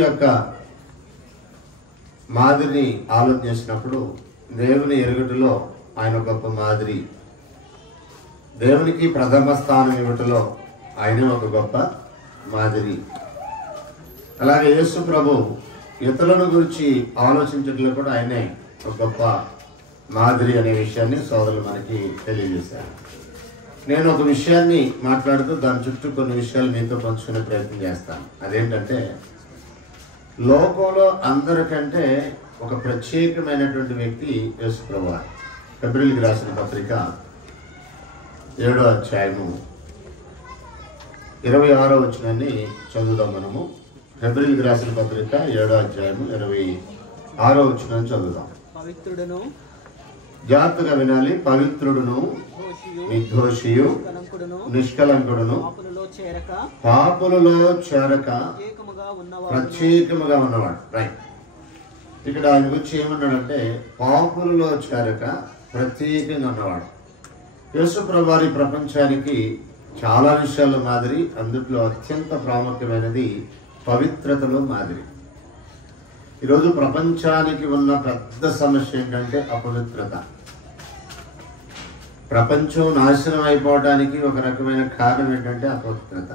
యొక్క మాదిరిని ఆలోచించినప్పుడు దేవుని ఎరుగుటలో ఆయన గొప్ప మాదిరి, దేవునికి ప్రథమ స్థానం ఇవ్వటంలో ఆయన ఒక గొప్ప మాదిరి. అలాగే యేసు ప్రభు ఇతరులను గురించి ఆలోచించడంలో కూడా ఆయనే ఒక గొప్ప మాదిరి అనే విషయాన్ని సోదరులు మనకి తెలియజేశారు. నేను ఒక విషయాన్ని మాట్లాడుతూ దాని చుట్టూ కొన్ని విషయాలు మీతో పంచుకునే ప్రయత్నం చేస్తాను. అదేంటంటే, లోకంలో అందరికంటే ఒక ప్రత్యేకమైనటువంటి వ్యక్తి యేసు ప్రభువు. ఫిబ్రవరికి రాసిన పత్రిక 7వ అధ్యాయము 26వ వచనాన్ని చదువుదాం. మనము ఫిబ్రవరికి రాసిన పత్రిక 7వ అధ్యాయము 26వ వచనాన్ని చదువుదాం. పవిత్రుడును, జాగ్రత్తగా వినాలి. పవిత్రుడును, నిర్దోషియు, నిష్కలంకుడును, పాపులలో చేరక ప్రత్యేకముగా ఉన్నవాడు. రైట్. ఇక్కడ ఆయన గురించి ఏమన్నాడంటే, పాపులలో చేరక ప్రత్యేకంగా ఉన్నవాడు. యేసు ప్రభువారి ప్రపంచానికి చాలా విషయాల్లో మాదిరి, అందులో అత్యంత ప్రాముఖ్యమైనది పవిత్రతలో మాదిరి. ఈరోజు ప్రపంచానికి ఉన్న పెద్ద సమస్య ఏంటంటే అపవిత్రత. ప్రపంచం నాశనం అయిపోవడానికి ఒక రకమైన కారణం ఏంటంటే అపవిత్రత.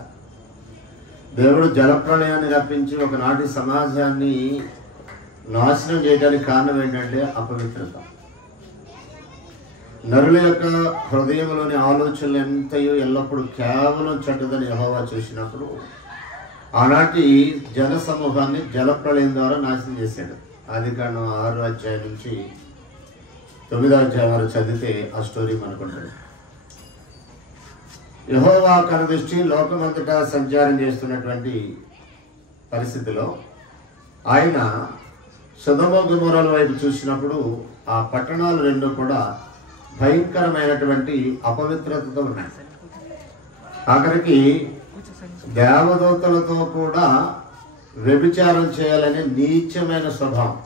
దేవుడు జలప్రళయాన్ని రప్పించి ఒకనాటి సమాజాన్ని నాశనం చేయడానికి కారణం ఏంటంటే అపవిత్రత. నరుల యొక్క హృదయంలోని ఆలోచనలు ఎంతయో ఎల్లప్పుడూ కేవలం చెడ్డదని యెహోవా చూసినప్పుడు ఆనాటి జన సమూహాన్ని జలప్రళయం ద్వారా నాశనం చేశాడు. ఆదికాండం 6వ అధ్యాయం నుంచి 9వ అధ్యాయం వరకు చదివితే ఆ స్టోరీ మనకుంటుంది. యెహోవా కనుదృష్టి లోకమంతటా సంచారం చేస్తున్నటువంటి పరిస్థితిలో ఆయన సొదొమ గొమొర్రాల వైపు చూసినప్పుడు ఆ పట్టణాలు రెండు కూడా భయంకరమైనటువంటి అపవిత్రతతో ఉన్నాయి. ఆఖరికి దేవదూతలతో కూడా వ్యభిచారం చేయాలనే నీచమైన స్వభావం.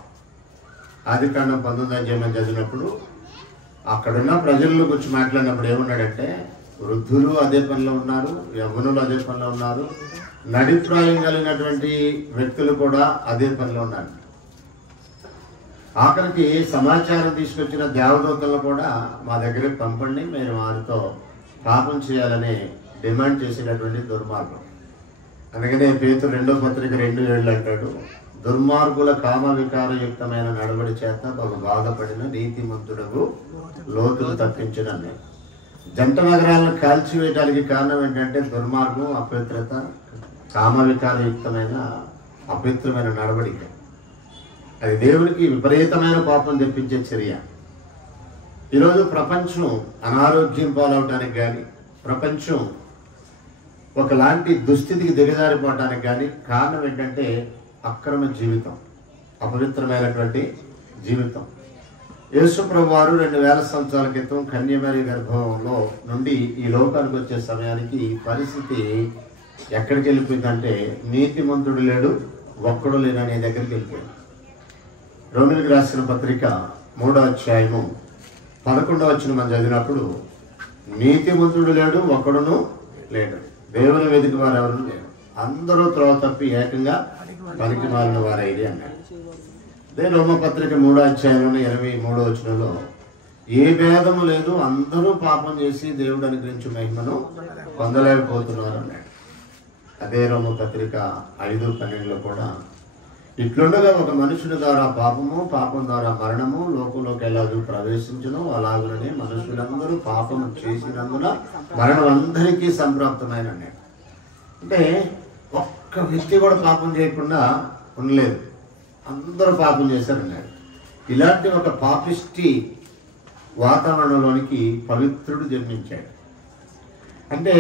ఆదికాండం 19వ అధ్యాయం చదివినప్పుడు అక్కడున్న ప్రజల గురించి మాట్లాడినప్పుడు ఏమన్నాడంటే, వృద్ధులు అదే పనిలో ఉన్నారు, యవ్వనులు అదే పనిలో ఉన్నారు, నడిప్రాయం కలిగినటువంటి వ్యక్తులు కూడా అదే పనిలో ఉన్నారు. ఆఖరికి సమాచారం తీసుకొచ్చిన దేవదూతలను కూడా మా దగ్గరికి పంపండి, మీరు వారితో పాపం చేయాలని డిమాండ్ చేసినటువంటి దుర్మార్గం. అందుకనే పేతురు 2వ పత్రిక 2:7 అంటాడు, దుర్మార్గుల కామ వికారయుక్తమైన నడవడి చేత బహు బాధపడిన నీతిమంతుడకు లోతులు తప్పించిన. జంట నగరాలను కాల్చివేయడానికి కారణం ఏంటంటే దుర్మార్గం, అపవిత్రత, కామ వికారయుక్తమైన అపవిత్రమైన నడవడిక. అది దేవునికి విపరీతమైన పాపం తెప్పించే చర్య. ఈరోజు ప్రపంచం అనారోగ్యం పాలవటానికి కానీ, ప్రపంచం ఒకలాంటి దుస్థితికి దిగజారిపోవటానికి కానీ కారణం ఏంటంటే అక్రమ జీవితం, అపవిత్రమైనటువంటి జీవితం. యేసు ప్రభువారు 2000 సంవత్సరాల క్రితం కన్యమరి గర్భంలో నుండి ఈ లోకానికి వచ్చే సమయానికి పరిస్థితి ఎక్కడికి వెళ్ళిపోయిందంటే, నీతిమంతుడు లేడు, ఒక్కడు లేడు అనే దగ్గరికి వెళ్ళిపోయింది. రోమీయులకు రాసిన పత్రిక 3వ అధ్యాయము 11వ వచనం మనం చదివినప్పుడు, నీతిమంతుడు లేడు, ఒక్కడును లేడు, దేవుని వెతికి వారు ఎవరు లేరు, అందరూ త్రోవ తప్పి ఏకంగా పనికి మారిన వారైది అన్నాడు. అదే రోమపత్రిక 3వ అధ్యాయంలోని 23వ వచనంలో, ఏ భేదము లేదు, అందరూ పాపం చేసి దేవుడు అనుగ్రహించే మహిమను పొందలేకపోతున్నారు అన్నాడు. అదే రోమపత్రిక 5:12లో కూడా, ఇట్లుండగా ఒక మనుషుని ద్వారా పాపము, పాపం ద్వారా మరణము లోకంలోకి ఎలాగూ ప్రవేశించును, అలాగనే మనుషులందరూ పాపము చేసినందున మరణం అందరికీ సంప్రాప్తమైన అన్నాడు. అంటే ఒక్క వ్యక్తి కూడా పాపం చేయకుండా ఉండలేదు, అందరూ పాపం చేశారన్నాడు. ఇలాంటి ఒక పాపిష్టి వాతావరణంలోనికి పవిత్రుడు జన్మించాడు. అంటే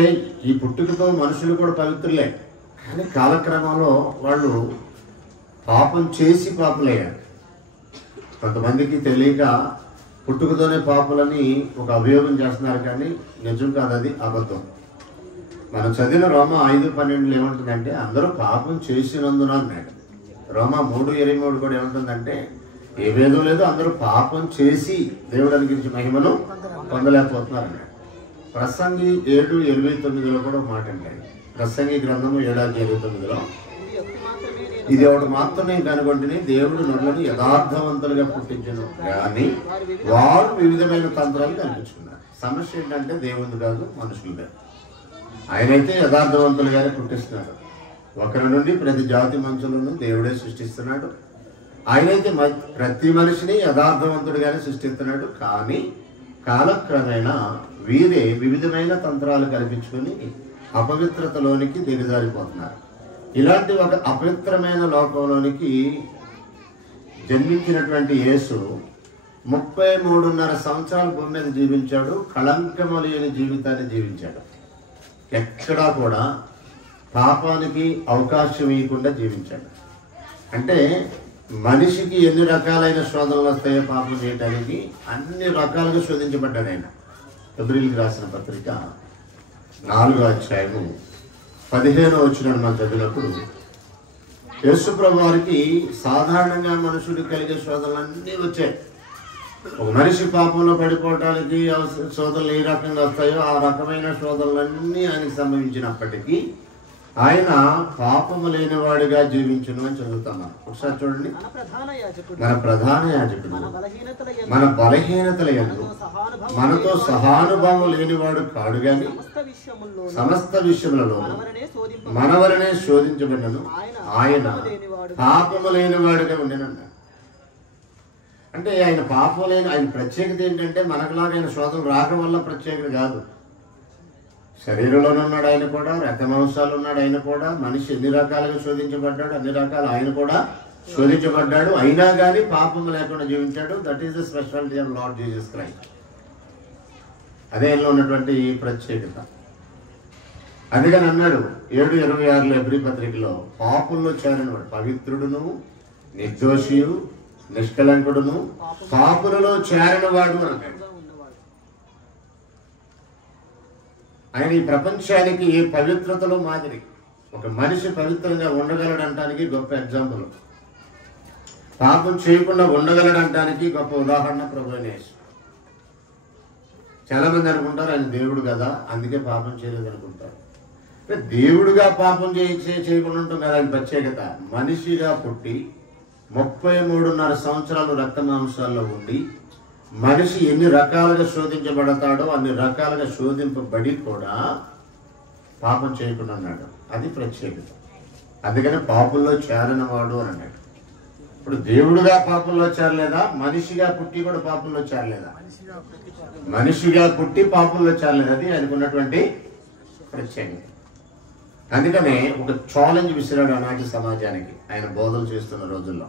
ఈ పుట్టుకతో మనుషులు కూడా పవిత్రులే, కానీ కాలక్రమంలో వాళ్ళు పాపం చేసి పాపులయ్యారు. కొంతమందికి తెలియక పుట్టుకతోనే పాపులని ఒక అభియోగం చేస్తున్నారు, కానీ నిజం కాదు, అది అబద్ధం. మనం చదివిన రోమ 5:12 ఏమంటుందంటే, అందరూ పాపం చేసినందున అన్నాడు. రోమ 3:23 కూడా ఏమంటుందంటే, ఏ భేదం లేదు, అందరూ పాపం చేసి దేవుడు అనుగ్రహించే మహిమను పొందలేకపోతున్నారు అన్నాడు. ప్రసంగి 7:29లో కూడా మాట అంటాడు. ప్రసంగి గ్రంథము 7:29లో, ఇది ఒకటి మాత్రం నేను కనుగొంటుని, దేవుడు నరులను యథార్థవంతులుగా పుట్టించను కానీ వారు వివిధమైన తంత్రాలు కల్పించుకున్నారు. సమస్య ఏంటంటే దేవుడు కాదు, మనుషులదే. ఆయనైతే యథార్థవంతులుగానే పుట్టిస్తున్నాడు. ఒకరి నుండి ప్రతి జాతి మనుషులను దేవుడే సృష్టిస్తున్నాడు. ఆయనైతే ప్రతి మనిషిని యథార్థవంతుడిగానే సృష్టిస్తున్నాడు. కానీ కాలక్రమేణా వీరే వివిధమైన తంత్రాలు కల్పించుకొని అపవిత్రతలోనికి దిగజారిపోతున్నారు. ఇలాంటి ఒక అపవిత్రమైన లోకంలోనికి జన్మించినటువంటి యేసు 33.5 సంవత్సరాల భూమి మీద జీవించాడు. కళంకము లేని జీవితాన్ని జీవించాడు. ఎక్కడా కూడా పాపానికి అవకాశం ఇవ్వకుండా జీవించాడు. అంటే మనిషికి ఎన్ని రకాలైన శోధనలు వస్తాయో పాపం చేయడానికి అన్ని రకాలుగా శోధించబడ్డాడు ఆయన. హెబ్రీయులకు రాసిన పత్రిక 4వ అధ్యాయము 15వ వచనాన్ని మనం చదివినప్పుడు యేసు ప్రభు వారికి సాధారణంగా మనుషుడికి కలిగే శోధనలన్నీ వచ్చాయి. ఒక మనిషి పాపంలో పడిపోవటానికి శోధనలు ఏ రకంగా వస్తాయో ఆ రకమైన శోధనలన్నీ ఆయనకు సంభవించినప్పటికీ ఆయన పాపము లేనివాడిగా జీవించును అని చదువుతున్నాం. ఒకసారి చూడండి. మన ప్రధాన యాజకుడు మన బలహీనతల యందు మనతో సహానుభావం లేనివాడు కాడు గాని సమస్త విషయములలో మనవలనే శోధించబడినను ఆయన పాపము లేనివాడుగా ఉండేనన్నాడు. అంటే ఆయన పాపం లేని, ఆయన ప్రత్యేకత ఏంటంటే మనకులాగా ఆయన శోధన రావడం వల్ల ప్రత్యేకత కాదు. శరీరంలోనే ఉన్నాడు ఆయన కూడా, రక్తమాంసాలు ఉన్నాడు ఆయన కూడా. మనిషి ఎన్ని రకాలుగా శోధించబడ్డాడు, అన్ని రకాలు ఆయన కూడా శోధించబడ్డాడు. అయినా కానీ పాపం లేకుండా జీవించాడు. That is the speciality of lord Jesus Christ. అదే ఆయనలో ఉన్నటువంటి ప్రత్యేకత. అందుకని అన్నాడు 7:26 హెబ్రీ పత్రికలో, పాపుల్లో చేరినవాడు పవిత్రుడును నిర్దోషియు నిష్కలంకుడును పాపులలో చేరినవాడు అని అన్నాడు. ఆయన ఈ ప్రపంచానికి ఏ పవిత్రతలో మాదిరి. ఒక మనిషి పవిత్రంగా ఉండగలడంటానికి గొప్ప ఎగ్జాంపుల్. పాపం చేయకుండా ఉండగలడంటానికి గొప్ప ఉదాహరణ ప్రభువైన యేసు. చాలా మంది అనుకుంటారు ఆయన దేవుడు కదా అందుకే పాపం చేయలేదు అనుకుంటారు. దేవుడుగా పాపం చేయకుండా ఉంటుంది కదా ఆయన ప్రత్యేకత. మనిషిగా పుట్టి 33.5 సంవత్సరాలు రక్తమాంసాల్లో ఉండి మనిషి ఎన్ని రకాలుగా శోధించబడతాడో అన్ని రకాలుగా శోధింపబడి కూడా పాపం చేయకుండా ఉన్నాడు. అది ప్రత్యేకత. అందుకని పాపుల్లో చేరనివాడు అని అన్నాడు. ఇప్పుడు దేవుడుగా పాపంలో చేరలేదా? మనిషిగా పుట్టి కూడా పాపంలో చేరలేదా? మనిషిగా పుట్టి పాపంలో చేరలేదు. అది ఆయనకున్నటువంటి ప్రత్యేకత. అందుకనే ఒక ఛాలెంజ్ విసిరాడు ఆనాటి సమాజానికి ఆయన బోధలు చేస్తున్న రోజుల్లో.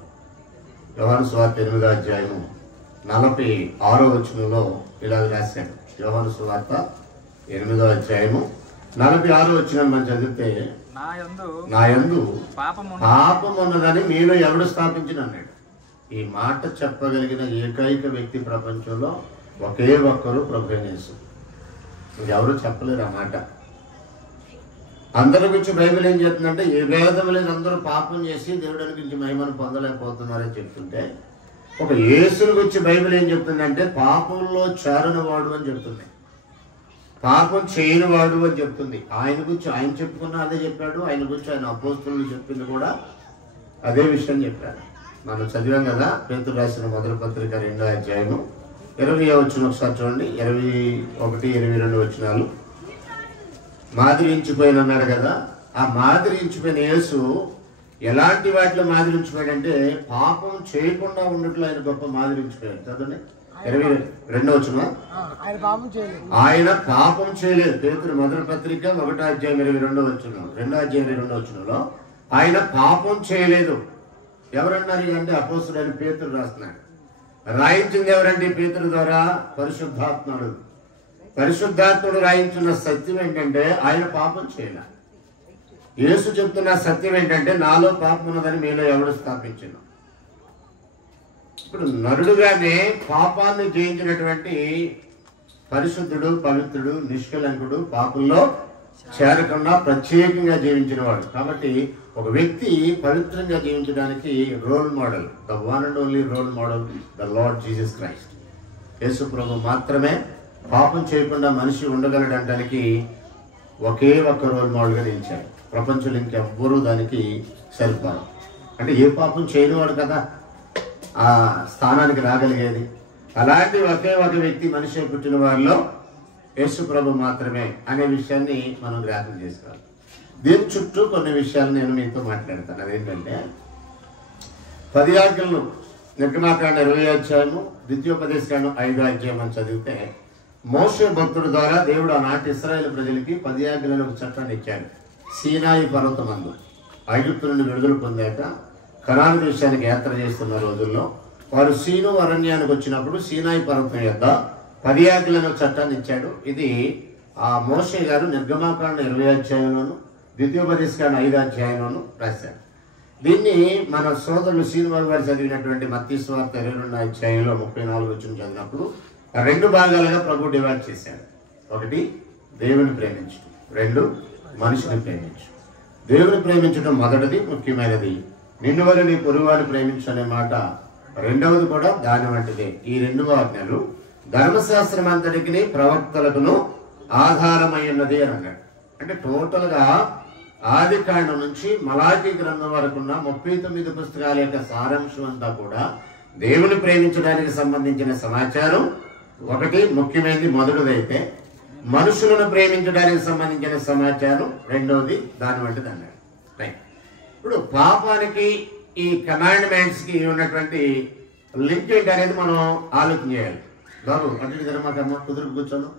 యోహాను సువార్త 8వ అధ్యాయము 46వ వచనంలో ఇలా రాశాడు. యోహాను సువార్త 8వ అధ్యాయము 46వ వచనం మనం చదివితే, నా యందు పాపం ఉన్నదని మీలో ఎవడు స్థాపించిన అన్నాడు. ఈ మాట చెప్పగలిగిన ఏకైక వ్యక్తి ప్రపంచంలో ఒకే ఒక్కరు ప్రభువైన యేసు. ఇంకెవరు చెప్పలేరు ఆ మాట. అందరి గురించి బైబిల్ ఏం చెప్తుందంటే ఏ భేదం లేదు, అందరూ పాపం చేసి దేవుడి గురించి మహిమను పొందలేకపోతున్నారని చెప్తుంటే, ఒక యేసుని గురించి బైబిల్ ఏం చెప్తుందంటే పాపంలో చేరనివాడు అని చెప్తుంది, పాపం చేయనివాడు అని చెప్తుంది. ఆయన గురించి ఆయన చెప్పుకున్నా అదే చెప్పాడు. ఆయన గురించి ఆయన అపోస్తలులు చెప్పింది కూడా అదే విషయం చెప్పాడు. మనం చదివాం కదా పేతురు రాసిన మొదటి పత్రిక 2వ అధ్యాయము 20వ వచనం ఒకసారి చూడండి. 21, 22 వచనాలు. మాదిరించిపోయిన అన్నాడు కదా. ఆ మాదిరించిపోయిన యేసు ఎలాంటి వాటిలో మాదిరించిపోయాడంటే పాపం చేయకుండా ఉండట్లో ఆయన గొప్ప మాదిరించిపోయాడు. చదవండి 22వ వచనం. ఆయన పాపం చేయలేదు. పేతురు మొదటి పత్రిక 1వ అధ్యాయం 22వ వచనం, 2వ అధ్యాయం 22వ వచనంలో ఆయన పాపం చేయలేదు. ఎవరన్నారు అంటే అపోస్తలుడైన పేతురు రాస్తున్నాడు. రాయించింది ఎవరంటే పేతురు ద్వారా పరిశుద్ధాత్ముడు. పరిశుద్ధాత్ముడు రాయించిన సత్యం ఏంటంటే ఆయన పాపం చేయలే. యేసు చెప్తున్న సత్యం ఏంటంటే నాలో పాపం ఉన్నదని మీలో ఎవడు స్థాపించను. ఇప్పుడు నరుడుగానే పాపాన్ని జయించినటువంటి పరిశుద్ధుడు, పవిత్రుడు, నిష్కలంకుడు, పాపంలో చేరకుండా ప్రత్యేకంగా జీవించిన వాడు. కాబట్టి ఒక వ్యక్తి పవిత్రంగా జీవించడానికి role model, the one and only role model, the Lord Jesus Christ. యేసు ప్రభు మాత్రమే పాపం చేయకుండా మనిషి ఉండగలడానికి ఒకే ఒక్క రోల్ మోడల్గా నిలిచాడు. ప్రపంచంలో ఇంకెవ్వరూ దానికి సరిపోరు. అంటే ఏ పాపం చేయనివాడు కదా ఆ స్థానానికి రాగలిగేది. అలాంటి ఒకే ఒక వ్యక్తి మనిషి పుట్టిన వారిలో యేసు ప్రభు మాత్రమే అనే విషయాన్ని మనం జ్ఞాపకం చేసుకోవాలి. దీని చుట్టూ కొన్ని విషయాలు నేను మీతో మాట్లాడతాను. అదేంటంటే 10 ఆజ్ఞలను నిర్గమాకాండం 20 అధ్యాయము, ద్వితీయోపదేశకాండం 5 అధ్యాయం అని చదివితే మోషే భక్తుడి ద్వారా దేవుడు ఆనాటి ఇశ్రాయేలు ప్రజలకి 10 ఆజ్ఞలను ఒక చట్టాన్ని ఇచ్చాడు. సీనాయి పర్వతమందు ఐగుప్తు నుండి విడుదల పొందాక కనాను దేశానికి యాత్ర చేస్తున్న రోజుల్లో వారు సీను అరణ్యానికి వచ్చినప్పుడు సీనాయి పర్వతం యొద్ద 10 ఆజ్ఞలను చట్టాన్ని ఇచ్చాడు. ఇది ఆ మోషే గారు నిర్గమాకాండం 20 అధ్యాయంలోను, ద్వితీయోపదేశకాండం 5 అధ్యాయంలోను రాశారు. దీన్ని మన సోదరులు శ్రీనివాస్ గారు చదివినటువంటి మత్తయి సువార్త 22 అధ్యాయంలో 34 వచ్చిన చదివినప్పుడు 2 భాగాలుగా ప్రభు డివైడ్ చేశాడు. 1 దేవుని ప్రేమించడం, 2 మనిషిని ప్రేమించడం. దేవుని ప్రేమించడం మొదటిది, ముఖ్యమైనది. నిన్ను వల్ల నీ పొరుగువాడిని ప్రేమించు అనే మాట రెండవది కూడా దాని వంటిదే. ఈ 2 ఆజ్ఞలు ధర్మశాస్త్రం అంతటికి ప్రవక్తలకును ఆధారమై ఉన్నది అని అన్నాడు. అంటే టోటల్గా ఆది కాండం నుంచి మలాఖీ గ్రంథం వరకు ఉన్న 39 పుస్తకాల యొక్క సారాంశం అంతా కూడా దేవుని ప్రేమించడానికి సంబంధించిన సమాచారం. 1 ముఖ్యమైనది మొదటిదైతే మనుషులను ప్రేమించడానికి సంబంధించిన సమాచారం రెండవది దాని వంటిది అన్నాడు. రైట్. ఇప్పుడు పాపానికి ఈ కమాండ్మెంట్స్కి ఉన్నటువంటి లింక్ ఏంటి అనేది మనం ఆలోచన చేయాలి. బాబు అంటే ధర్మకర్మ కుదురుకు కూర్చోను.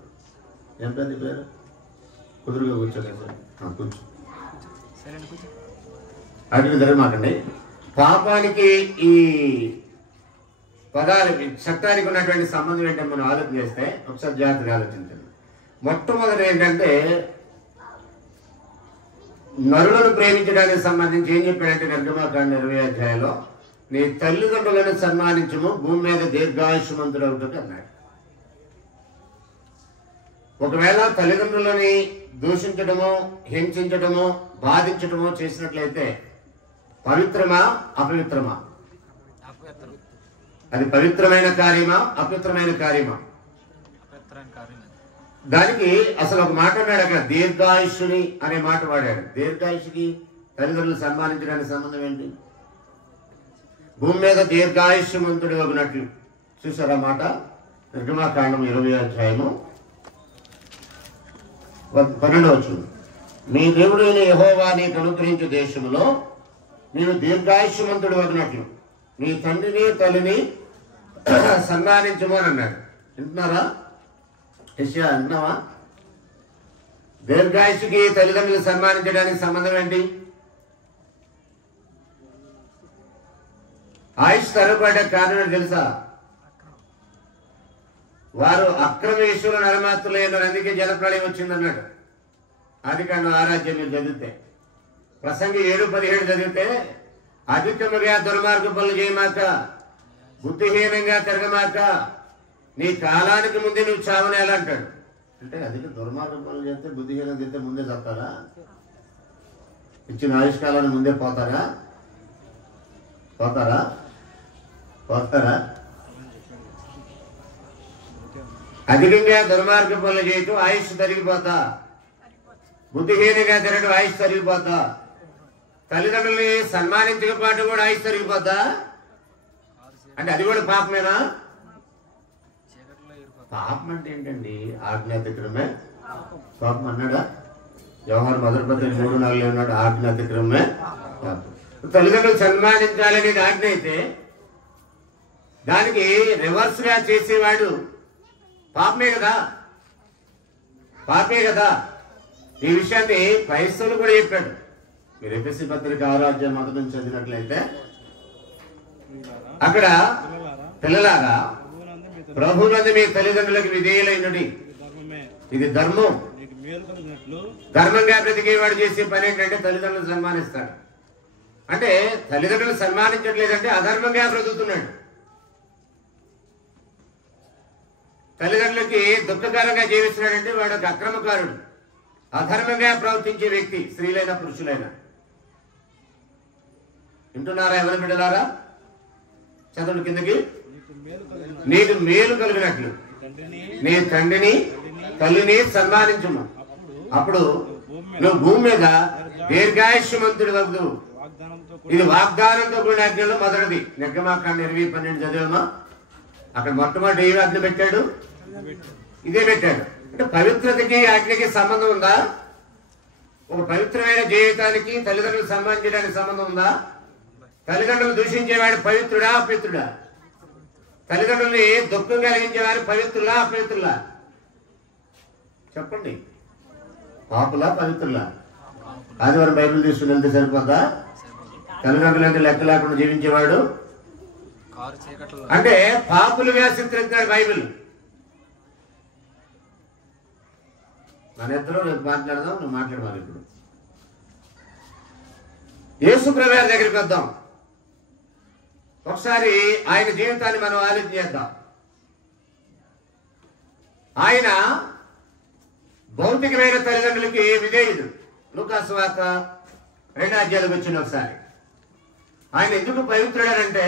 ఏం పేరు? కుదురుగా కూర్చోలేదు సార్, కూర్చో. అటు ధర్మాకండి. పాపానికి ఈ పదాలు చట్టానికి ఉన్నటువంటి సంబంధం ఏంటంటే మనం ఆలోచన చేస్తే ఒకసారి జాగ్రత్తగా ఆలోచించండి. మొట్టమొదటి ఏంటంటే నరులను ప్రేమించడానికి సంబంధించి ఏం చెప్పాడంటే నిర్గమాకాండం 20 అధ్యాయంలో నీ తల్లిదండ్రులను సన్మానించము, భూమి మీద దీర్ఘాయుష్మంతుడవుతుంది అన్నాడు. ఒకవేళ తల్లిదండ్రులని దూషించడమో, హింసించడమో, బాధించడమో చేసినట్లయితే పవిత్రమా అపవిత్రమా? అది పవిత్రమైన కార్యమా అపవిత్రమైన కార్యమా? దానికి అసలు ఒక మాట అన్నాడు అక్కడ, దీర్ఘాయుష్ని అనే మాట వాడాడు. దీర్ఘాయుష్కి తల్లిదండ్రులు సన్మానించడానికి సంబంధం ఏంటి? భూమి మీద దీర్ఘాయుష్మంతుడు ఒకనట్లు చూసారా మాట. నిర్గమాకాండం 20 అధ్యాయము 12వ వచనం. మీ దేవుడైన యెహోవా నీకు అనుగ్రహించే దేశంలో నీవు దీర్ఘాయుష్మంతుడు ఒకనట్లు నీ తండ్రిని తల్లిని సన్మానించము అని అన్నాడు. వింటున్నారా? యెషయా అంటున్నావా? దీర్ఘాయుష్కి తల్లిదండ్రులు సన్మానించడానికి సంబంధం ఏంటి? ఆయుష్ తరబడ్డ కారణం తెలుసా? వారు అక్రమ విషయంలో నరమాత్రులైన అందుకే జలప్రళయం వచ్చిందన్నాడు. ఆదికాండం 6 అధ్యాయం మీరు చదివితే, ప్రసంగి 7:17 చదివితే అధికముగా దుర్మార్గ పనులు చేయమాక, బుద్ధిహీనంగా తిరగమాక, నీ కాలానికి ముందే నువ్వు చావనేలా అంటాడు. అంటే అధిక దుర్మార్గ పనులు చేస్తే బుద్ధిహీనం చేస్తే ముందే చస్తారా? ఇచ్చిన ఆయుష్కాలాన్ని ముందే పోతారా? అధికంగా దుర్మార్గ పనులు చేయటం ఆయుష్ తరిగిపోతా, బుద్ధిహీనంగా తిరగడం ఆయుష్ తరిగిపోతా, తల్లిదండ్రుల్ని సన్మానించకపోవడం కూడా ఆయుష్ తరిగిపోతా. అంటే అది కూడా పాపమేనా? పాపం అంటే ఏంటండి? ఆజ్ఞాతిక్రమే పాపం అన్నాడా? వ్యవహారం 1:3-4 ఉన్నాడు. ఆజ్ఞాతిక్రమే పాపం. తల్లిదండ్రులు సన్మానించాలనే ఆజ్ఞ అయితే దానికి రివర్స్ గా చేసేవాడు పాపమే కదా. ఈ విషయాన్ని క్రైస్తవులు కూడా చెప్పాడు. మీరు ఎఫెసీ పత్రిక 6వ అధ్యాయం 1 నుంచి చదివినట్లయితే అక్కడ పిల్లలారా ప్రభువునందు మీ తల్లిదండ్రులకు విధేయులైనది, ఇది ధర్మం. ధర్మంగా బ్రతికేవాడు చేసే పని ఏంటంటే తల్లిదండ్రులు సన్మానిస్తాడు. అంటే తల్లిదండ్రులు సన్మానించట్లేదంటే అధర్మంగా బ్రతుకుతున్నాడు. తల్లిదండ్రులకి దుఃఖకరంగా జీవిస్తున్నాడంటే వాడు ఒక అక్రమకారుడు, అధర్మంగా ప్రవర్తించే వ్యక్తి, స్త్రీలైనా పురుషులైనా. వింటున్నారా ఎవరి బిడ్డలారా? చదువు కిందకి. నీకు మేలు కలిగినట్లు నీ తండ్రిని తల్లిని సన్మానించుము, అప్పుడు నువ్వు భూమి మీద దీర్ఘాయుష్మంతుడు వద్దు ఇది వాగ్దానంతో కూడిన ఆజ్ఞలో మొదటిది. నిర్గమాకాండం 20:12 చదివామా? అక్కడ మొట్టమొదటి ఏ ఆజ్ఞ పెట్టాడు? ఇదే పెట్టాడు. అంటే పవిత్రతకి ఆజ్ఞకి సంబంధం ఉందా? ఒక పవిత్రమైన జీవితానికి తల్లిదండ్రులకు సంబంధించడానికి సంబంధం ఉందా? తల్లిదండ్రులు దూషించేవాడు పవిత్రుడా అపవిత్రుడా? తల్లిదండ్రుల్ని దుఃఖం కలిగించేవారు పవిత్రులా అపవిత్రులా? చెప్పండి. పాపులా పవిత్రులా? ఆదివారం బైబిల్ తీసుకుని వెళ్తే సరిపోతా? తల్లిదండ్రులు అంటే లెక్క లేకుండా జీవించేవాడు అంటే పాపులుగా చిత్రించాడు బైబిల్. మన ఇద్దరు రేపు మాట్లాడదాం. నువ్వు మాట్లాడవాలి. ఇప్పుడు యేసు ప్రభువు దగ్గరికి వద్దాం. ఒకసారి ఆయన జీవితాన్ని మనం ఆలోచన చేద్దాం. ఆయన భౌతికమైన తల్లిదండ్రులకి విధేయుడు. లూకా సువార్త 2వ అధ్యాయంలోకి వచ్చిన ఒకసారి ఆయన ఎందుకు పవిత్రుడారంటే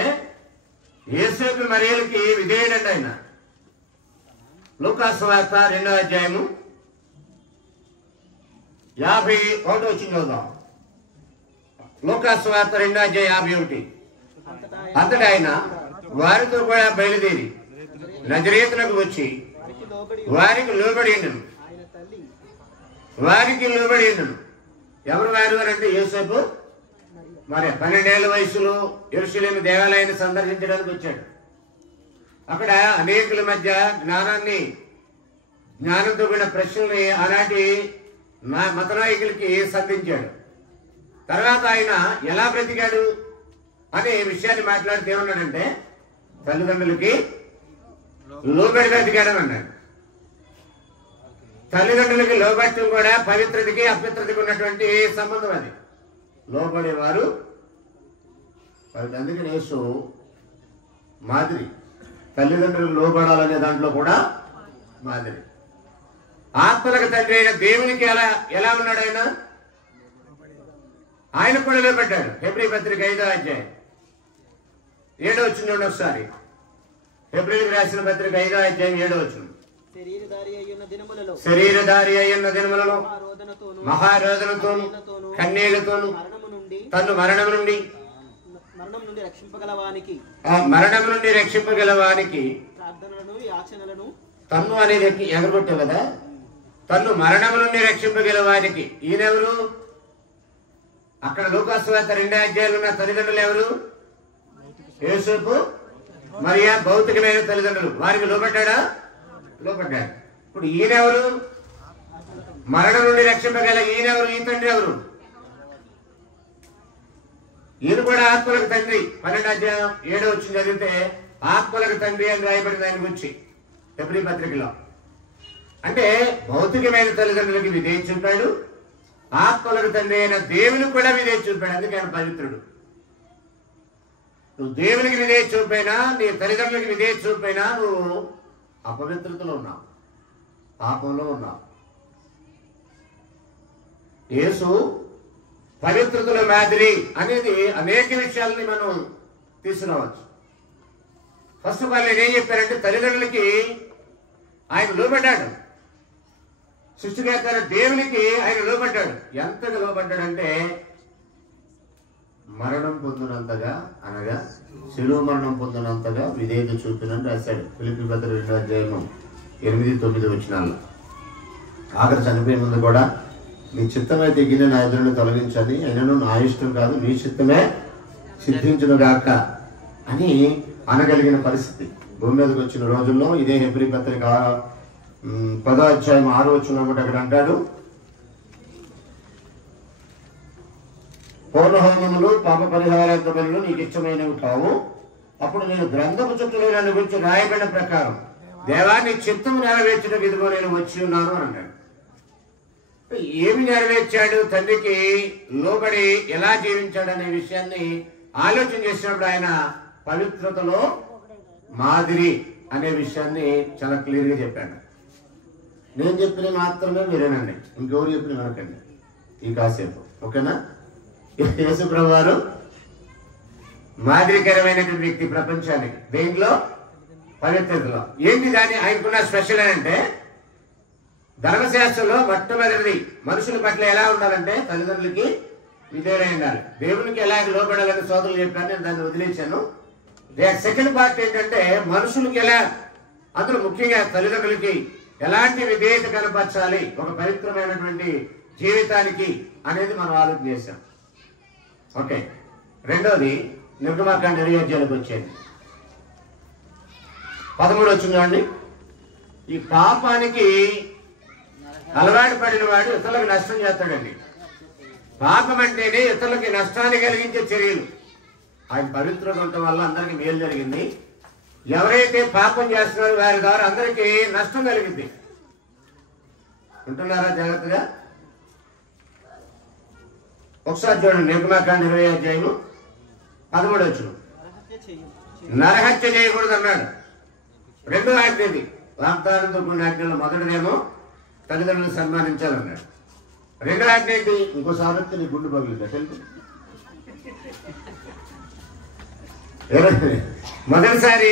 యేసేపు మరియలకి విధేయుడండి ఆయన. లూకా సువార్త 2వ అధ్యాయము 51 వచ్చింది చదువుదాం. లూకా సువార్త 2వ అధ్యాయం 51. అంతటా ఆయన వారితో కూడా బయలుదేరి నజరేతునకు వచ్చి వారికి లోబడి ఉండను. ఎవరు వారు అంటే యోసేపు మరి 12 ఏళ్ల వయసులో యెరూషలేము దేవాలయాన్ని సందర్శించడానికి వచ్చాడు. అక్కడ అనేకుల మధ్య జ్ఞానంతో కూడిన ప్రశ్నల్ని ఆనాటి మత నాయకులకి సంధించాడు. తర్వాత ఆయన ఎలా బ్రతికాడు అనే విషయాన్ని మాట్లాడితే ఏమన్నాడంటే తల్లిదండ్రులకి లోబడి బ్రతికాడని అన్నాడు. తల్లిదండ్రులకి లోబట్టం కూడా పవిత్రతకి అపవిత్రతకి ఉన్నటువంటి సంబంధం. అది లోబడేవారు. అందుకని యేసు మాదిరి. తల్లిదండ్రులకు లోబడాలనే దాంట్లో కూడా మాదిరి. ఆత్మలకు తండ్రి అయిన దేవునికి ఎలా ఉన్నాడు ఆయన కూడా లోబడ్డాడు. హెబ్రీ పత్రిక 5వ అధ్యాయం 7వ వచనం చూడండి ఒకసారి. హెబ్రీలకు రాసిన పత్రిక 5వ అధ్యాయం 7వ వచనం. శరీరధారి అయ్యున్న దినములలో మహారోదనతోను కన్నీళ్లతోను తను మరణం నుండి రక్షింపగలవానికి తన్ను అనేది ఎగరగొట్టావు కదా. తన్ను మరణం నుండి రక్షింపగలవానికి ఈయనెవరు? అక్కడ లూకా సువార్త 2వ అధ్యాయంలో ఉన్న తల్లిదండ్రులు ఎవరు? యోసేపు మరియా భౌతికమైన తల్లిదండ్రులు. వారికి లోబడ్డాడా? లోబడ్డాడు. ఇప్పుడు ఈయనెవరు? మరణం నుండి రక్షింపగల ఈయనెవరు? ఈ తండ్రి ఎవరు? ఈయన కూడా ఆత్మలకు తండ్రి. 12వ అధ్యాయం 7వ వచనం చదివితే ఆత్మలకు తండ్రి అని రాయబడింది ఆయన గురించి హెబ్రీ పత్రికలో. అంటే భౌతికమైన తల్లిదండ్రులకి విధేయత చూపాడు, ఆత్మలకు తండ్రి అయిన దేవునికి కూడా విధేయత చూపాడు. అందుకే ఆయన పవిత్రుడు. నువ్వు దేవునికి విధేయత చూపైనా, నీ తల్లిదండ్రులకి విధేయత చూపైనా నువ్వు అపవిత్రతలో ఉన్నావు, పాపంలో ఉన్నావు. యేసు పవిత్రతల మాదిరి అనేది అనేక విషయాలని మనం తీసుకురావచ్చు. ఫస్ట్ ఆఫ్ ఆల్ నేను ఏం చెప్పారంటే తల్లిదండ్రులకి ఆయన లోబడ్డాడు. సృష్టికర్త దేవునికి ఆయన లోబడ్డాడు. ఎంతగా లోబడ్డాడంటే మరణం పొందినంతగా, అనగా శిలువ మరణం పొందినంతగా విధేయత చూపినని రాశాడు ఫిలిప్పీ పత్రిక 2వ అధ్యాయం 8-9 వచనాల్లో. ఆఖరి చనిపోయే ముందు కూడా నీ చిత్తమైతే గిన్నె నా ఎదురుని తొలగించని, అయినను నా ఇష్టం కాదు నీ చిత్తమే సిద్ధించును గాక అని అనగలిగిన పరిస్థితి. భూమి మీదకి వచ్చిన రోజుల్లో ఇదే హెబ్రీ పత్రిక 10వ అధ్యాయం 6వ వచనం అక్కడ అంటాడు, పూర్ణహోమములు పాప పరిహారార్థ బలులు నీకు ఇష్టమైనవి కావు. అప్పుడు నేను గ్రంథపు చుట్టూ నన్ను గురించి రాయబడిన ప్రకారం దేవాన్ని చిత్తము నెరవేర్చడం ఇదిగో నేను వచ్చి ఉన్నాను అని అన్నాడు. ఏమి నెరవేర్చాడు? తండ్రికి లోబడి ఎలా జీవించాడు అనే విషయాన్ని ఆలోచన చేసినప్పుడు ఆయన పవిత్రతలో మాదిరి అనే విషయాన్ని చాలా క్లియర్గా చెప్పాడు. నేను చెప్పిన మాత్రమే మీరేనండి, ఇంకెవరు చెప్పిన వెనకండి ఈ కాసేపు. ఓకేనా? యేసు ప్రభు వారు మాదిరికరమైనటువంటి వ్యక్తి ప్రపంచానికి. దేంట్లో? పవిత్రతలో. ఏంటి దాన్ని ఆయనకున్న స్పెషల్ అంటే ధర్మశాస్త్రంలో మొట్టమొదటిది మనుషుల పట్ల ఎలా ఉండాలంటే తల్లిదండ్రులకి విధేయులై ఉండాలి. దేవునికి ఎలాగ లోబడాలని సోదరులు చెప్పాను, నేను దాన్ని వదిలేశాను. సెకండ్ పార్ట్ ఏంటంటే మనుషులకి ఎలా, అందులో ముఖ్యంగా తల్లిదండ్రులకి ఎలాంటి విధేయత కనపరచాలి ఒక పవిత్రమైనటువంటి జీవితానికి అనేది మనం ఆలోచన చేశాం. ఓకే, రెండోది నిర్గమాకాండ 20 వచ్చేది 13 చూడండి. ఈ పాపానికి అలవాటు పడిన వాడు ఇతరులకు నష్టం చేస్తాడండి. పాపం అంటేనే ఇతరులకి నష్టాన్ని కలిగించే చర్యలు. ఆయన పవిత్రత ఉండటం వల్ల అందరికీ మేలు జరిగింది. ఎవరైతే పాపం చేస్తున్నారో వారి ద్వారా అందరికీ నష్టం కలిగింది. ఉంటున్నారా జాగ్రత్తగా? ఒకసారి చూడండి, నిర్గమాకాండ 20 నరహత్య చేయకూడదు అన్నాడు. రెండో ఆజ్ఞది వాగ్దానంతో కూడిన ఆజ్ఞలో మొదటిదేమో తల్లిదండ్రులను సన్మానించాలన్నాడు. రెండో ఆజ్ఞ ఏంటి? ఇంకోసారి వస్తే నీ గుండు పగిలిందా తెలుసు. మొదటిసారి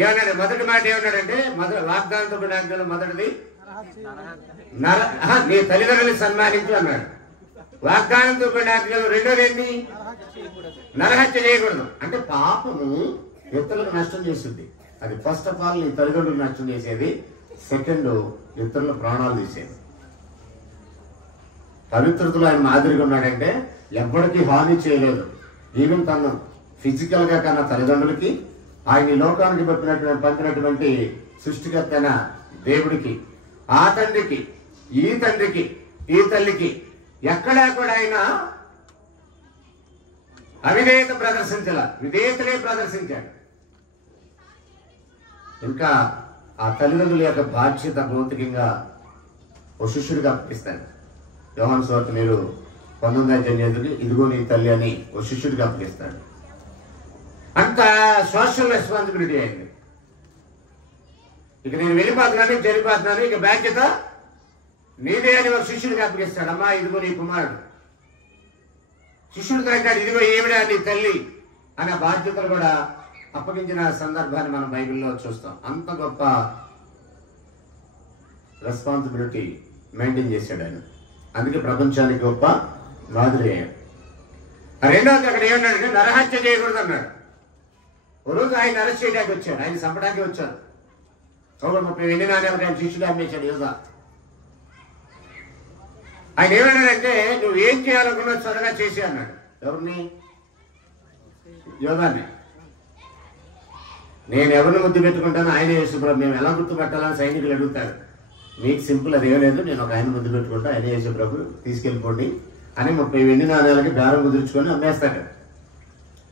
ఏమన్నాడు? మొదటి మాట ఏమన్నాడంటే వాగ్దానంతో కూడిన ఆజ్ఞలో మొదటిది నీ తల్లిదండ్రులను సన్మానించు అన్నాడు. వాగ్దానంతో కూడిన ఆజ్ఞలో రెండోది ఏంటి? నరహత్య చేయకూడదు. అంటే పాపము ఇతరులకు నష్టం చేస్తుంది. అది ఫస్ట్ ఆఫ్ ఆల్ నీ తల్లిదండ్రులకు నష్టం చేసేది. సెకండ్, ఇతరుల ప్రాణాలు తీసేది. పవిత్రతలో ఆయన మాదిరిగా ఉన్నాడంటే ఎప్పటికీ హాని చేయలేదు. ఈవెన్ తను ఫిజికల్ గా కన్నా తల్లిదండ్రులకి, ఆయన లోకానికి పంపినటువంటి సృష్టికర్త అయిన దేవుడికి, ఆ తండ్రికి, ఈ తండ్రికి, ఈ తల్లికి ఎక్కడా కూడా ఆయన అవిధేయత ప్రదర్శించాల, విధేయతనే ప్రదర్శించాడు. ఇంకా ఆ తల్లిదండ్రుల యొక్క బాధ్యత భౌతికంగా ఓ శిష్యుడిగా అప్పగిస్తాడు. యోహాను సువార్త 19 ఇదిగో నీ తల్లి అని ఓ శిష్యుడిగా అప్పగిస్తాడు. అంత సోషల్ రెస్పాన్సిబిలిటీ అయింది. ఇక నేను వెళ్ళిపోతున్నాను, చనిపోతున్నాను, ఇక బాధ్యత నీదే అని ఒక శిష్యుడికి అప్పగిస్తాడు. అమ్మా ఇదిగో నీ కుమారుడు. శిష్యుడితో అంటాడు ఇదిగో ఏమిడా నీ తల్లి అనే బాధ్యతలు కూడా అప్పగించిన సందర్భాన్ని మనం బైబిల్లో చూస్తాం. అంత గొప్ప రెస్పాన్సిబిలిటీ మెయింటైన్ చేశాడు ఆయన. అందుకే ప్రపంచానికి గొప్ప మాదిరి అయ్యాడు. రెండవది అక్కడ ఏమన్నాడంటే నరహత్య చేయకూడదు అన్నాడు. ఒక రోజు ఆయన అరెస్ట్ చేయడానికి వచ్చాడు, ఆయన చంపడానికి వచ్చారు. 30 వెండి నాణ్యాలకు ఆయన శిష్యుడు అమ్మేశాడు యోధా. ఆయన ఏమన్నాడంటే నువ్వు ఏం చేయాలనుకున్నా త్వరగా చేసి అన్నాడు. ఎవరిని? యోధాన్ని. నేను ఎవరిని ముద్దు పెట్టుకుంటాను? ఆయన యేసుప్రభు. మేము ఎలా గుర్తుపెట్టాలని సైనికులు అడుగుతారు. మీకు సింపుల్, అదేం లేదు, నేను ఒక ఆయన ముద్దు పెట్టుకుంటా, ఆయన యేసుప్రభు, తీసుకెళ్ళిపోండి అని 30 వెండి నాణ్యాలకి బేరం కుదుర్చుకొని అమ్మేస్తాడు.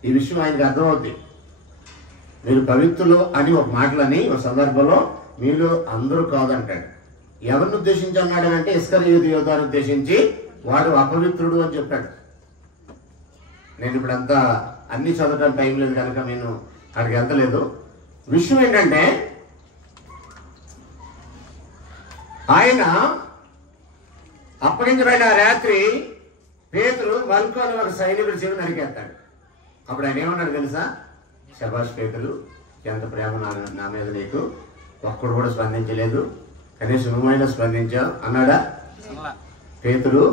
ఈ విషయం ఆయనకి అర్థమవుతుంది. మీరు పవిత్రులు అని ఒక మాటలని ఒక సందర్భంలో మీరు అందరూ కాదంటాడు. ఎవరిని ఉద్దేశించి అన్నాడు అంటే ఇస్కరియోతు యోధాను ఉద్దేశించి వాడు అపవిత్రుడు అని చెప్పాడు. నేను ఇప్పుడంతా అన్ని చదవడానికి టైం లేదు కనుక నేను అక్కడికి వెళ్తలేదు. విషయం ఏంటంటే ఆయన అప్పగించబడిన రాత్రి పేతురు మల్కోని ఒక సైనికుడి చెవి నరికేస్తాడు. అప్పుడు ఆయన ఏమన్నాడు తెలుసా? శబాష్ పేతురు, ఎంత ప్రేమ నా మీద నీకు, ఒక్కడు కూడా స్పందించలేదు, కనీసం నువ్వైనా స్పందించావు అన్నాడా? పేతురు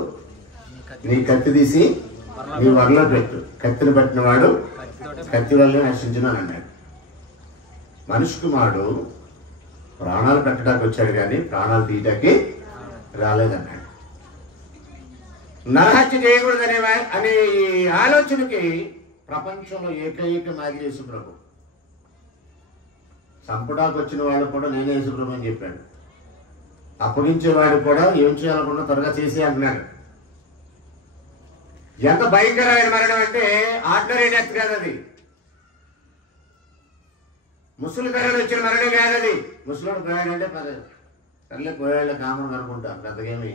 నీ కత్తి తీసి నీ వరలో పెట్టు, కత్తిని పట్టిన వాడు కత్తి వల్ల నశించున్నాను అన్నాడు. మనిషి కుమారుడు ప్రాణాలు పెట్టడానికి వచ్చాడు కానీ ప్రాణాలు తీయటానికి రాలేదన్నాడు. నరహత్య చేయకూడదనే అనే ఆలోచనకి ప్రపంచంలో ఏకైక మాదిరి యేసుప్రభు. చంపడానికి వచ్చిన వాళ్ళు కూడా నేనే యేసుప్రభు అని చెప్పాడు. అప్పగించేవాడు కూడా ఏం చేయాలనుకున్నా త్వరగా చేసి అంటున్నాడు. ఎంత భయంకరమైన మరణం అంటే ఆర్డినరీ డెత్ కాదు అది. ముసలి తరాలు వచ్చిన మరణం కాదు అది. ముసలోడు పోయాడంటే సర్లే పోయాళ్ళే కామన్ అనుకుంటారు. పెద్దగేమి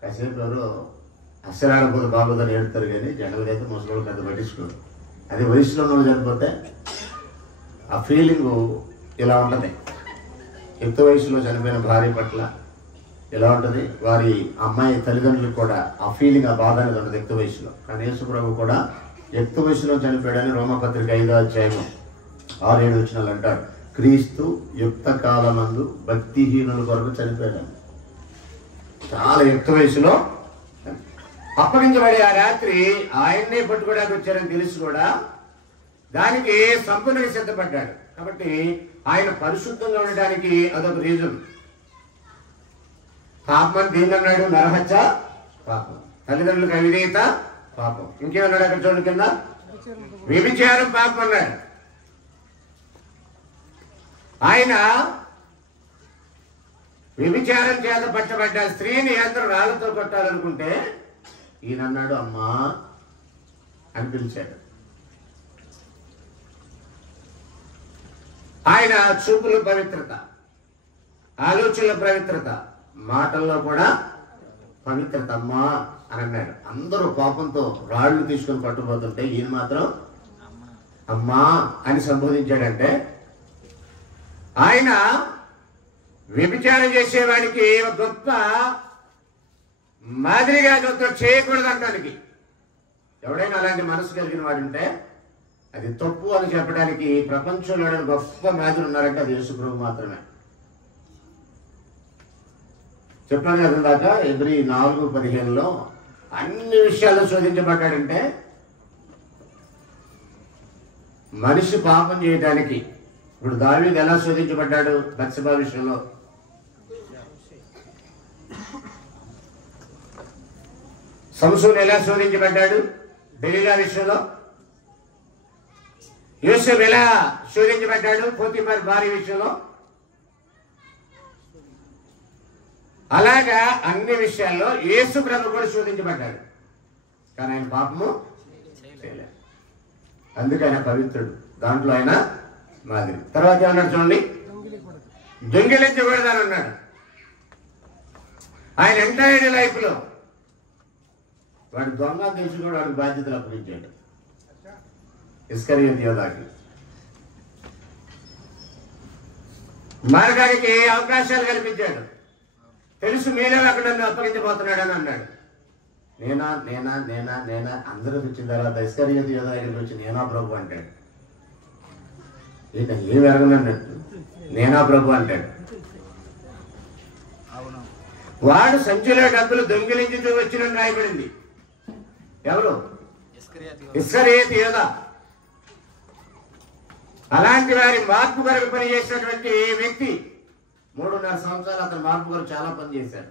కాసేపు ఎవరు అస్సలాడకపోతే బాగోదని ఏడుతారు కానీ జనరల్గా అయితే ముసలోడు పెద్ద పట్టించుకోరు. అది వయసులో ఉన్న చనిపోతే ఆ ఫీలింగ్ ఇలా ఉంటుంది. యుక్త వయసులో చనిపోయిన భార్య పట్ల ఎలా ఉంటుంది, వారి అమ్మాయి తల్లిదండ్రులకు కూడా ఆ ఫీలింగ్, ఆ బాధ అనేది ఉంటుంది యుక్త వయసులో. కానీ యేసుప్రభు కూడా యుక్త వయసులో చనిపోయాడని రోమపత్రిక 5వ అధ్యాయం 6-7 వచనాలు అంటారు. క్రీస్తు యుక్త కాలమందు భక్తిహీనుల కొరకు చనిపోయాడు. చాలా యుక్త వయసులో. అప్పగించబడి ఆ రాత్రి ఆయన్నే పట్టుకోవడానికి వచ్చారని తెలిసి కూడా దానికి సంపూర్ణంగా సిద్ధపడ్డాడు. కాబట్టి ఆయన పరిశుద్ధంగా ఉండడానికి అదొక రీజన్. పాపం దీన్ని అన్నాడు, నరహత్య పాపం, తల్లిదండ్రులకు అవిధేయత పాపం, ఇంకేమన్నాడు అక్కడ చూడండి కింద, వ్యభిచారం పాపం అన్నాడు. ఆయన వ్యభిచారం చేత పట్టబడ్డ స్త్రీని అందరూ రాళ్లతో కొట్టాలనుకుంటే ఈయన అన్నాడు అమ్మా అని పిలిచాడు. ఆయన చూపుల పవిత్రత, ఆలోచనల పవిత్రత, మాటల్లో కూడా పవిత్రత అమ్మా అని అన్నాడు. అందరూ పాపంతో రాళ్లు తీసుకొని పట్టుకుపోతుంటే ఈయన మాత్రం అమ్మా అని సంబోధించాడంటే ఆయన వ్యభిచారం చేసేవాడికి గొప్ప మాదిరిగా చేయకూడదు అంటానికి. ఎవడైనా అలాంటి మనసు కలిగిన వాడు ఉంటే అది తప్పు అని చెప్పడానికి ప్రపంచంలో గొప్ప మాదిరి ఉన్నారంటే అది యేసుప్రభు మాత్రమే. చెప్పాను కదా దాకా ఎబ్రీ 4:15 అన్ని విషయాల్లో శోధించబడ్డాడంటే మనిషి పాపం చేయడానికి. ఇప్పుడు దావీదు ఎలా శోధించబడ్డాడు బత్షెబా విషయంలో, సంసోను ఎలా శోధించబడ్డాడు దెలీలా విషయంలో, యోసేపు ఎలా శోధించబడ్డాడు పోతీఫర్ భార్య విషయంలో. అలాగా అన్ని విషయాల్లో యేసు ప్రభు కూడా శోధించబడ్డాడు, కానీ ఆయన పాపము చేయలేదు. అందుకే ఆయన పవిత్రుడు, దాంట్లో ఆయన మాదిరి. తర్వాత ఏమన్నాడు చూడండి, దొంగిలించకూడదని అన్నాడు. ఆయన ఎంటైర్ లైఫ్ లో వాడు దొంగ తెలిసి కూడా వాడికి బాధ్యతలు అప్పగించాడు ఇస్కరియోతు యోధాకి. మార్గానికి అవకాశాలు కల్పించాడు. తెలుసు మీలో అక్కడ నన్ను అప్పగించబోతున్నాడు అని అన్నాడు. నేనా నేనా నేనా నేనా అందరూ వచ్చిన తర్వాత ఇస్కరియోతు యోధా దగ్గరికి వచ్చి నేనా ప్రభు అంటాడు. ఇక ఏం ఎరగనన్నట్టు నేనా ప్రభు అంటాడు. వాడు సంచిలో డబ్బులు దొంగిలించుతూ వచ్చిన రాయబడింది. ఎవరు? ఇస్కరియోతు యోధా. అలాంటి వారి మార్పు కొరకు పనిచేసినటువంటి వ్యక్తి. 3.5 సంవత్సరాలు అతను మార్పు కొరకు చాలా పని చేశాడు.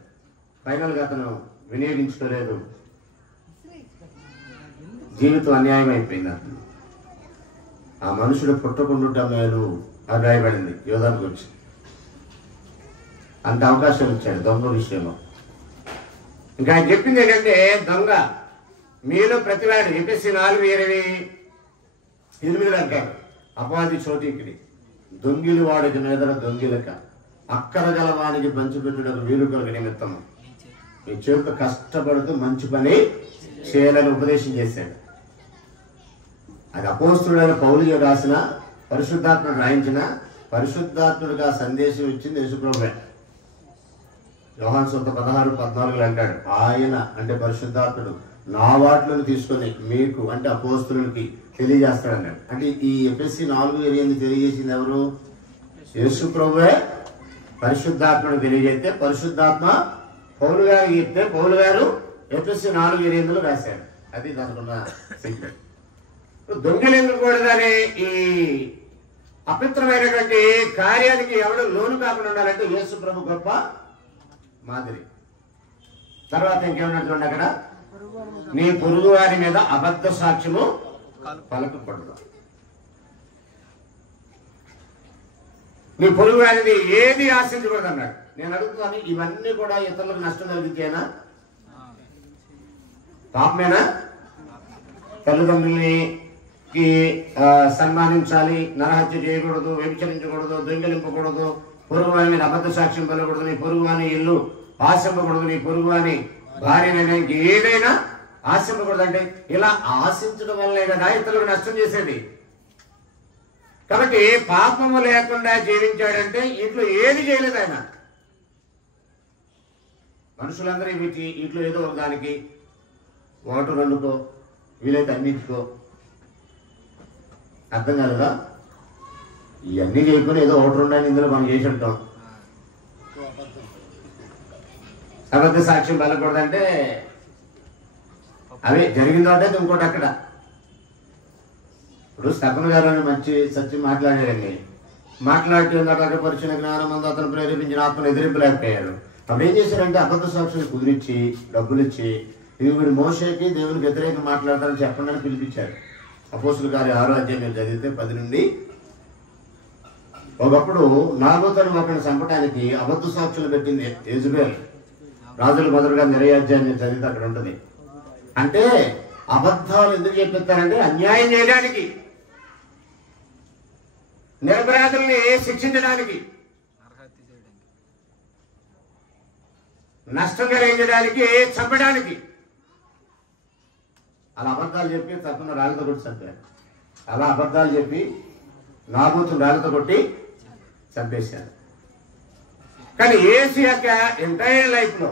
ఫైనల్ గా అతను వినియోగించుకోలేదు. జీవితం అన్యాయం అయిపోయింది. అతను ఆ మనుషుడు పుట్టకుండా మేలు అని రాయబడింది యోధా గురించి. అంత అవకాశం ఇచ్చాడు దొంగ విషయంలో. ఇంకా ఆయన చెప్పింది ఏంటంటే దొంగ మీలో ప్రతివాడు ఎపిసి 4:28 అంటారు. అపాధి చోటీకిడి దొంగిలి వాడికి నిద్ర దొంగిలక అక్కర గలవానికి పంచిపెట్టుటకు వీలు కొరకు నిమిత్తము మీ చేతితో కష్టపడుతూ మంచి పని చేయాలని ఉపదేశం చేశాడు. అది అపోస్తుడైన పౌలు రాసిన, పరిశుద్ధాత్ముడు రాయించిన, పరిశుద్ధాత్ముడిగా సందేశం ఇచ్చింది యేసుప్రభువే. యోహాను సువార్త 16:14 అంటాడు, ఆయన అంటే పరిశుద్ధాత్ముడు నా వాటిలను తీసుకొని మీకు అంటే అపోస్తులకి తెలియజేస్తాడు అన్నాడు. అంటే ఈ ఎఫెసీ 4:8 తెలియజేసింది ఎవరు? యేసుప్రభువే పరిశుద్ధాత్మను తెలియజేస్తే పరిశుద్ధాత్మ పౌలు గారికి చెప్తే పౌలు గారు ఎఫెసీ 4:8 రాశాడు. అది దానికున్న సీక్రెట్. దొంగిలించకూడదనే ఈ అపవిత్రమైనటువంటి కార్యానికి ఎవడు లోను కాకుండా ఉండాలంటే యేసు ప్రభు గొప్ప మాదిరి. తర్వాత ఇంకేమన్నా చూడండి అక్కడ, నీ పొరుగు వారి మీద అబద్ధ సాక్ష్యము పలకకూడదు. నీ పొరుగు వారిని ఏది ఆశించకూడదు అన్నాడు. నేను అడుగుతున్నాను, ఇవన్నీ కూడా ఇతరులకు నష్టం కలిగించేనా? పాపమేనా? తల్లిదండ్రుల్ని సన్మానించాలి, నరహత్య చేయకూడదు, వ్యభిచరించకూడదు, దొంగిలింపకూడదు, పొరుగు వారి మీద అబద్ధ సాక్ష్యం పలకూడదు, నీ పొరుగు వాని ఇల్లు ఆశింపకూడదు, నీ పొరుగు వాని భార్యనైనా ఏదైనా ఆశింపకూడదు. అంటే ఇలా ఆశించడం వల్లే కదా ఇతరులకు నష్టం చేసేది. కాబట్టి పాపము లేకుండా జీవించాడంటే ఇంట్లో ఏది చేయలేదు ఆయన. మనుషులందరూ ఇంట్లో ఏదో ఒక దానికి 1-2కో వీలైతే అన్నిటికో, అర్థం కాలేదా? ఇవన్నీ చేయకుండా ఏదో 1-2 ఇందులో మనం చేసి ఉంటాం. అబద్ధ సాక్ష్యం పలకూడదంటే అవి జరిగిందో అంటే ఇంకోటి అక్కడ. ఇప్పుడు స్తపన్ గారు అని మంచి సత్యం మాట్లాడారండి. మాట్లాడుతూ పరిచిన జ్ఞానం అంతా అతను ప్రేరేపించిన ఆత్మను ఎదిరింపలేకపోయారు. అప్పుడు ఏం చేశారంటే అబద్ధ సాక్షులు కుదిరించి డబ్బులు ఇచ్చి వీడు మోషేకి దేవునికి వ్యతిరేకంగా మాట్లాడతారని చెప్పండి అని పిలిపించారు. అపోస్తుల కార్యం 6వ అధ్యాయం మీరు చదివితే 10 నుండి. ఒకప్పుడు నాబోతును ఒకరిని చంపడానికి అబద్ధ సాక్షులు పెట్టింది యెజబెల్. రాజుల మొదలుగా 20వ అధ్యాయం మీరు చదివితే అక్కడ ఉంటుంది. అంటే అబద్ధాలు ఎందుకు చెప్పిస్తారంటే అన్యాయం చేయడానికి, నిరపరాధుల్ని శిక్షించడానికి, నష్టం కలిగించడానికి, చంపడానికి. అలా అబద్ధాలు చెప్పి తప్పన రాళ్ళతో కొట్టి చంపారు. అలా అబద్ధాలు చెప్పి నాబోతును రాళ్ళతో కొట్టి చంపేశారు. కానీ యేసు యొక్క ఎంటైర్ లైఫ్ లో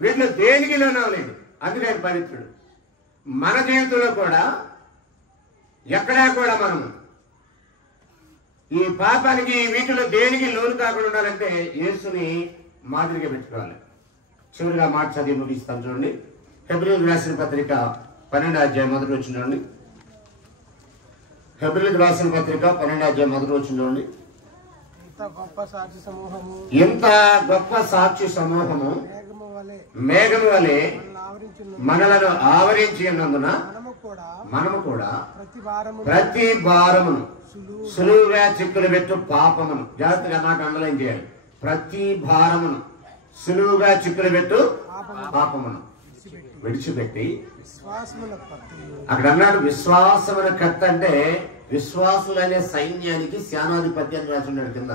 వీటిలో దేనికి లోనవలేదు. అందుకే ఆయన పవిత్రుడు. మన జీవితంలో కూడా ఎక్కడా కూడా మనం ఈ పాపానికి వీటిలో దేనికి లోను కాకుండా ఉండాలంటే యేసుని మాదిరిగా పెట్టుకోవాలి. చివరిగా మాట చదివి ముగిస్తాం చూడండి. హెబ్రీయులకు రాసిన పత్రిక 12వ అధ్యాయం మొదటి వచనం చూడండి. హెబ్రీయులకు రాసిన పత్రిక 12వ అధ్యాయం మొదటి వచనం చూడండి. ఎంత గొప్ప సాక్షి సమూహము మేఘము వలె మనలను ఆవరించి ఉన్నందున మనము కూడా ప్రతి భారమును సులువుగా చిక్కులు పెట్టు పాపమును, జాగ్రత్తగా మాట అండర్లైన్ చేయాలి, ప్రతి భారమును సులువుగా చిక్కులు పెట్టు పాపమును విడిచిపెట్టి, అక్కడ అన్నాడు విశ్వాసమున కర్త అంటే విశ్వాసులనే సైన్యానికి సేనాధిపతి అని రాసి ఉన్నాడు కింద.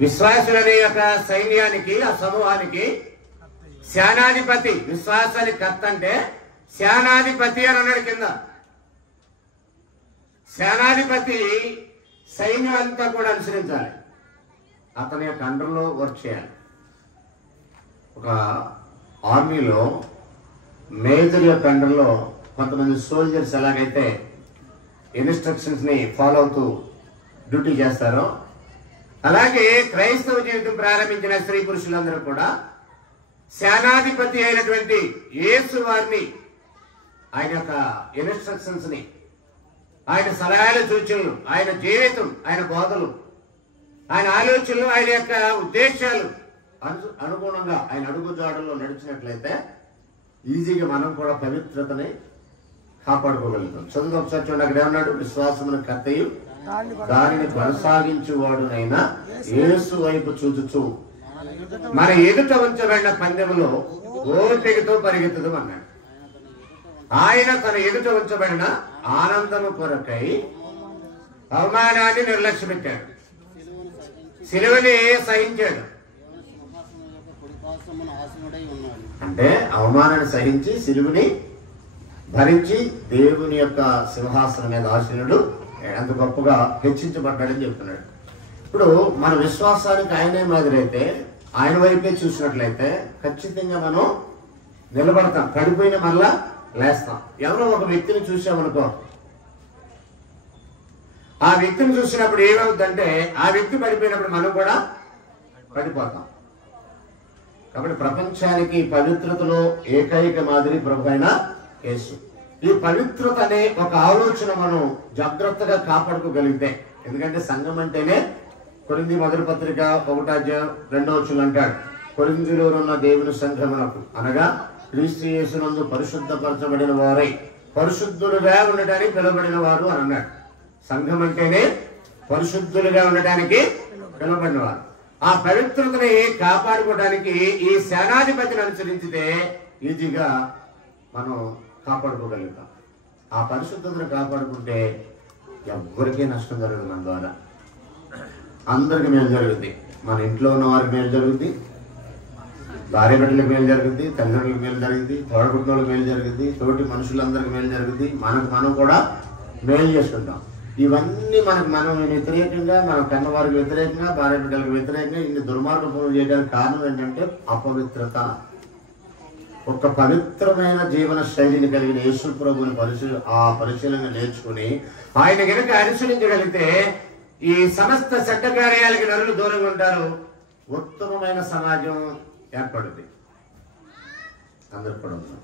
విశ్వాసులనే యొక్క సైన్యానికి, ఆ సమూహానికి సేనాధిపతి. విశ్వాసానికి కర్త అంటే సేనాధిపతి అని అన్నాడు కింద. సేనాధిపతి సైన్యం అంతా కూడా అనుసరించాలి, అతని యొక్క అండర్లో వర్క్ చేయాలి. ఒక ఆర్మీలో మేజర్ యొక్క అండర్లో కొంతమంది సోల్జర్స్ ఎలాగైతే ఇన్స్ట్రక్షన్స్ ని ఫాలో అవుతూ డ్యూటీ చేస్తారో, అలాగే క్రైస్తవ జీవితం ప్రారంభించిన స్త్రీ పురుషులందరూ కూడా సేనాధిపతి అయినటువంటి యేసు వారిని, ఆయన యొక్క ఇన్స్ట్రక్షన్స్ ని, ఆయన సలహాలు సూచనలు, ఆయన జీవితం, ఆయన బోధలు, ఆయన ఆలోచనలు, ఆయన యొక్క ఉద్దేశాలు అనుగుణంగా ఆయన అడుగుజాడల్లో నడిచినట్లయితే ఈజీగా మనం కూడా పవిత్రతని కాపాడుకోగలుగుతాం. చదువు ఒకసారి చూడండి. అక్కడ ఏమన్నాడు? విశ్వాసమును కర్తయు దానిని కొనసాగించువాడునైనా యేసు వైపు చూచుచు మన ఎదుట ఉంచబడిన పందెములో ఓపికతో పరిగెత్తుదు అన్నాడు. ఆయన తన ఎదుట ఉంచబడిన ఆనందము కొరకై అవమానాన్ని నిర్లక్ష్య పెట్టాడు, సిలువని సహించాడు. అంటే అవమానాన్ని సహించి సిలువని భరించి దేవుని యొక్క సింహాసనం మీద ఆశీనుడు ఎంత గొప్పగా హెచ్చించబడ్డాడని చెప్తున్నాడు. ఇప్పుడు మన విశ్వాసానికి ఆయనే మాదిరి అయితే, ఆయన వైపే చూసినట్లయితే ఖచ్చితంగా మనం నిలబడతాం, పడిపోయిన మళ్ళా లేస్తాం. ఎవరో ఒక వ్యక్తిని చూసామనుకో, ఆ వ్యక్తిని చూసినప్పుడు ఏమవుతుందంటే ఆ వ్యక్తి పడిపోయినప్పుడు మనం కూడా పడిపోతాం. కాబట్టి ప్రపంచానికి పవిత్రతలో ఏకైక మాదిరి ప్రభు అయిన యేసు. ఈ పవిత్రత అనే ఒక ఆలోచన మనం జాగ్రత్తగా కాపాడుకోగలిగితే, ఎందుకంటే సంఘం అంటేనే కొరింథీ మొదటి పత్రిక 1వ అధ్యాయం 2వ వచనం అంటాడు, కొరింథీలో ఉన్న దేవుని సంఘమునకు అనగా క్రీస్తు యేసునందు పరిశుద్ధపరచబడిన వారై పరిశుద్ధులుగా ఉండటానికి పిలువబడిన వారు అని అన్నాడు. సంఘం అంటేనే పరిశుద్ధులుగా ఉండటానికి పిలువబడిన వారు. ఆ పవిత్రతని కాపాడుకోవడానికి ఈ సేనాధిపతిని అనుసరించితే ఈజీగా మనం కాపాడుకోగలుగుతాం. ఆ పరిశుద్ధతను కాపాడుకుంటే ఎవ్వరికీ నష్టం జరగదు. మన ద్వారా అందరికి మేలు జరుగుద్ది. మన ఇంట్లో ఉన్న వారికి మేలు జరుగుద్ది, భార్య బిడ్డలకు మేలు జరుగుద్ది, తల్లిదండ్రులకు మేలు జరుగుద్ది, తోడబుట్టినోళ్ళకి మేలు జరుగుద్ది, తోటి మనుషులందరికీ మేలు జరుగుద్ది, మనకు మనం కూడా మేలు చేసుకుంటాం. ఇవన్నీ మనకు మనం వ్యతిరేకంగా, మన కన్నవారికి వ్యతిరేకంగా, భార్య బిడ్డలకు వ్యతిరేకంగా ఇన్ని దుర్మార్గ పనులు చేయడానికి కారణం ఏంటంటే అపవిత్రత. ఒక పవిత్రమైన జీవన శైలిని కలిగిన యేసు ప్రభుని పరిశీలన నేర్చుకుని ఆయన కనుక అనుసరించగలిగితే ఈ సమస్త చట్ట కార్యాలకి నరులు దూరంగా ఉంటారు. ఉత్తమమైన సమాజం ఏర్పడింది. అందరికి కూడా ఉన్నాం.